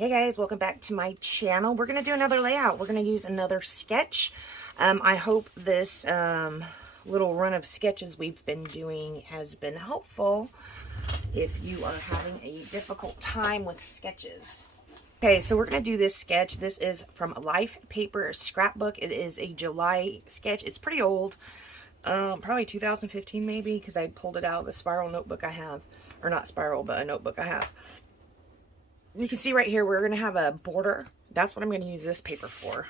Hey guys, welcome back to my channel. We're going to do another layout. We're going to use another sketch. I hope this little run of sketches we've been doing has been helpful if you are having a difficult time with sketches. Okay, so we're going to do this sketch. This is from Life Paper Scrapbook. It is a July sketch. It's pretty old. Probably 2015 maybe, because I pulled it out of a spiral notebook I have. Or not spiral, but a notebook I have. You can see right here, we're going to have a border. That's what I'm going to use this paper for,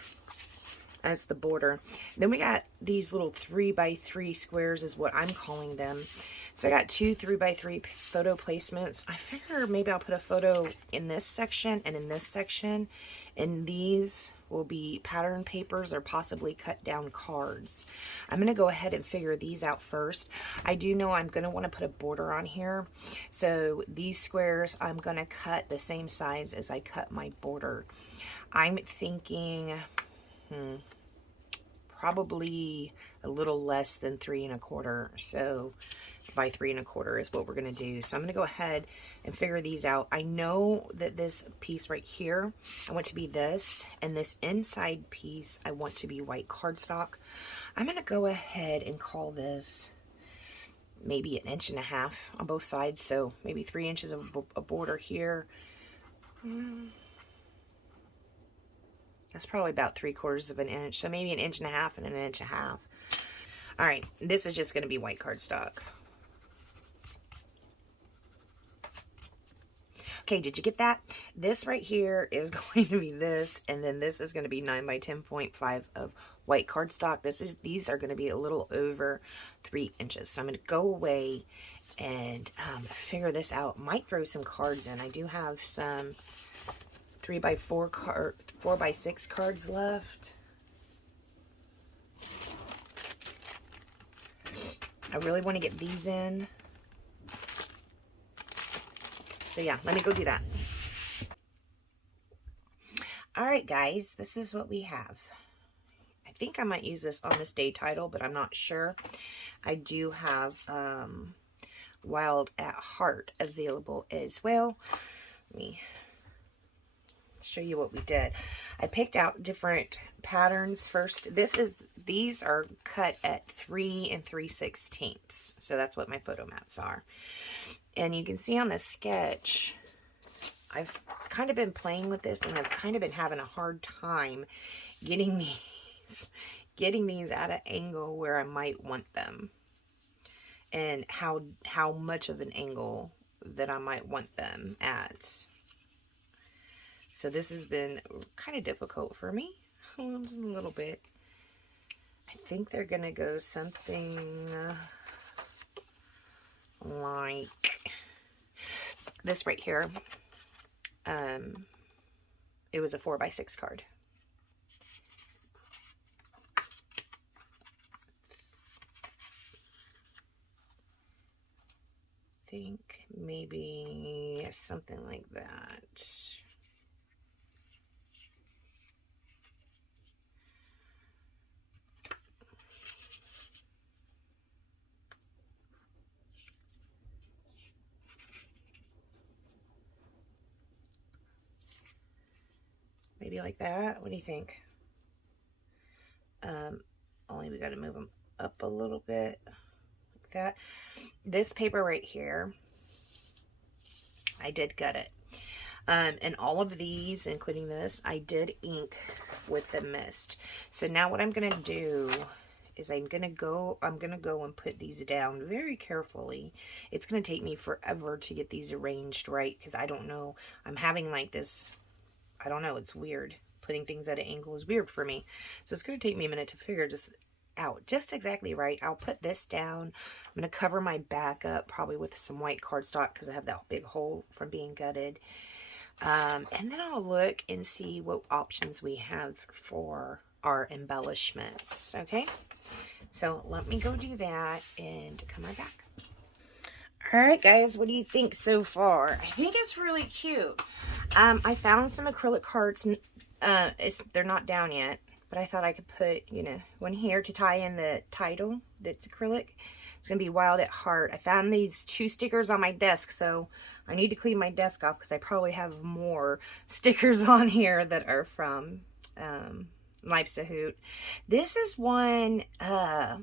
as the border. Then we got these little 3x3 squares is what I'm calling them. So I got two 3x3 photo placements. I figure maybe I'll put a photo in this section and in this section. And these will be pattern papers or possibly cut down cards. I'm going to go ahead and figure these out first. I do know I'm going to want to put a border on here. So these squares I'm going to cut the same size as I cut my border. I'm thinking probably a little less than 3 1/4. So by 3 1/4 is what we're going to do. So I'm going to go ahead and figure these out. I know that this piece right here, I want to be this, and this inside piece, I want to be white cardstock. I'm going to go ahead and call this maybe 1.5 inches on both sides. So maybe 3 inches of a border here. That's probably about 3/4 of an inch. So maybe 1.5 inches and 1.5 inches. All right, this is just going to be white cardstock. Okay, did you get that? This right here is going to be this, and then this is going to be 9 by 10.5 of white cardstock. These are going to be a little over 3 inches. So I'm going to go away and figure this out. Might throw some cards in. I do have some 3x4 4x6 cards left. I really want to get these in. So yeah, let me go do that. All right, guys, this is what we have. I think I might use this on this day title, but I'm not sure. I do have Wild at Heart available as well. Let me show you what we did. I picked out different patterns first. These are cut at 3 3/16. So that's what my photo mats are. And you can see on the sketch, I've kind of been playing with this, and I've kind of been having a hard time getting these at an angle where I might want them, and how much of an angle that I might want them at. So this has been kind of difficult for me, just a little bit. I think they're gonna go something like this right here. It was a 4x6 card. I think maybe something like that. Maybe like that. What do you think? Only we got to move them up a little bit like that. This paper right here, I did gut it. And all of these, including this, I did ink with the mist. So now what I'm going to do is I'm going to go and put these down very carefully. It's going to take me forever to get these arranged right, because I don't know. I'm having like this, I don't know, it's weird. Putting things at an angle is weird for me. So it's going to take me a minute to figure this out just exactly right. I'll put this down. I'm going to cover my back up probably with some white cardstock because I have that big hole from being gutted. And then I'll look and see what options we have for our embellishments. Okay, so let me go do that and come right back. All right, guys, what do you think so far? I think it's really cute. I found some acrylic cards. They're not down yet, but I thought I could put, one here to tie in the title that's acrylic. It's going to be Wild at Heart. I found these 2 stickers on my desk, so I need to clean my desk off because I probably have more stickers on here that are from Life's a Hoot. This is one, a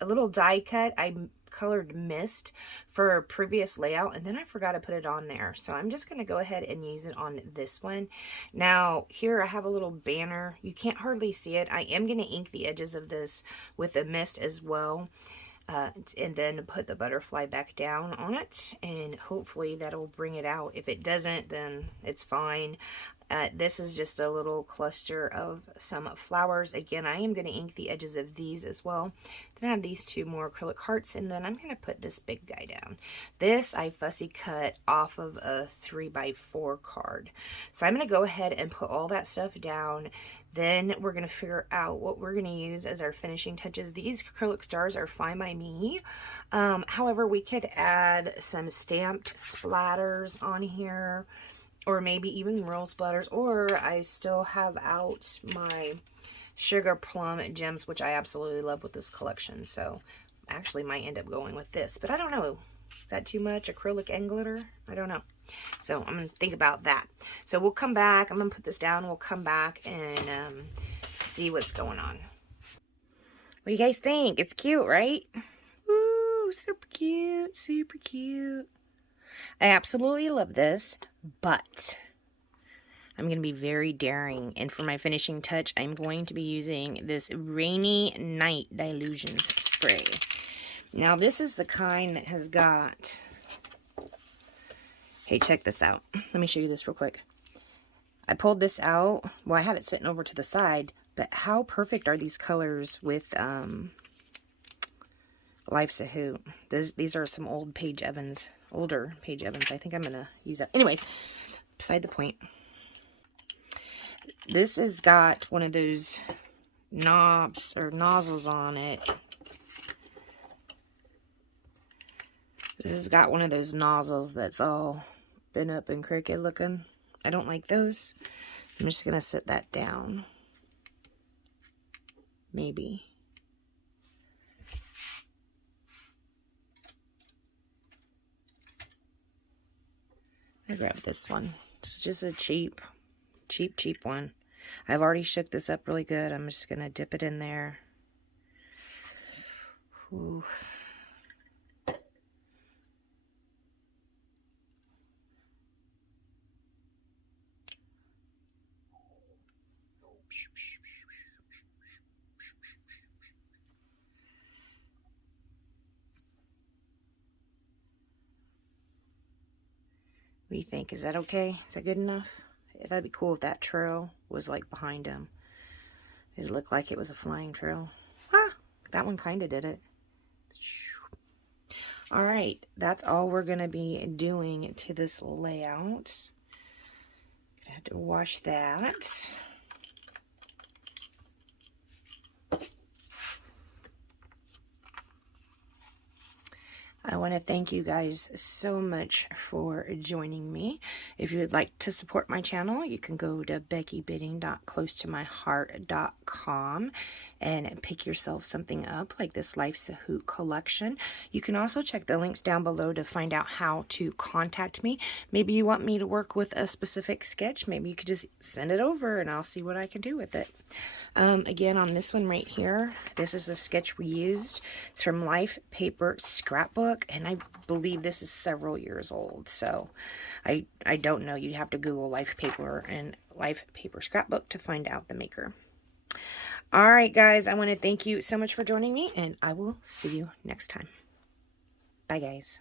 little die cut. I colored Mist for a previous layout, and then I forgot to put it on there. So I'm just going to go ahead and use it on this one. Now, here I have a little banner. You can't hardly see it. I am going to ink the edges of this with a Mist as well. And then put the butterfly back down on it, and hopefully that'll bring it out. If it doesn't, then it's fine. This is just a little cluster of some flowers. Again, I am going to ink the edges of these as well. Then I have these 2 more acrylic hearts, and then I'm going to put this big guy down. This I fussy cut off of a 3x4 card. So I'm going to go ahead and put all that stuff down. Then we're going to figure out what we're going to use as our finishing touches. These acrylic stars are fine by me. However, we could add some stamped splatters on here, or maybe even roll splatters, or I still have out my Sugar Plum gems, which I absolutely love with this collection. So actually might end up going with this, but I don't know. Is that too much acrylic and glitter? I don't know. So I'm going to think about that. So we'll come back. I'm going to put this down. We'll come back and see what's going on. What do you guys think? It's cute, right? Woo, super cute, super cute. I absolutely love this, but I'm going to be very daring. And for my finishing touch, I'm going to be using this Rainy Night Dilutions spray. Now, this is the kind that has got... Hey, check this out. Let me show you this real quick. I pulled this out. Well, I had it sitting over to the side, but how perfect are these colors with Life's a Hoot? These are some old Paige Evans, older Paige Evans. I think I'm going to use that. Anyways, beside the point. This has got one of those knobs or nozzles on it. This has got one of those nozzles that's all bent up and crooked looking. I don't like those. I'm just going to set that down. Maybe. I grabbed this one. It's just a cheap one. I've already shook this up really good. I'm just going to dip it in there. Ooh. What do you think? Is that okay? Is that good enough? That'd be cool if that trail was like behind him. It looked like it was a flying trail. Ah, that one kind of did it. All right, that's all we're going to be doing to this layout. Gonna have to wash that. I want to thank you guys so much for joining me. If you would like to support my channel, you can go to beckybidding.closetomyheart.com and pick yourself something up like this Life's a Hoot collection. You can also check the links down below to find out how to contact me. Maybe you want me to work with a specific sketch. Maybe you could just send it over and I'll see what I can do with it. Again, on this one right here, this is a sketch we used. It's from Life Paper Scrapbook, and I believe this is several years old. So I don't know. You'd have to Google Life Paper and Life Paper Scrapbook to find out the maker. All right, guys, I want to thank you so much for joining me, and I will see you next time. Bye, guys.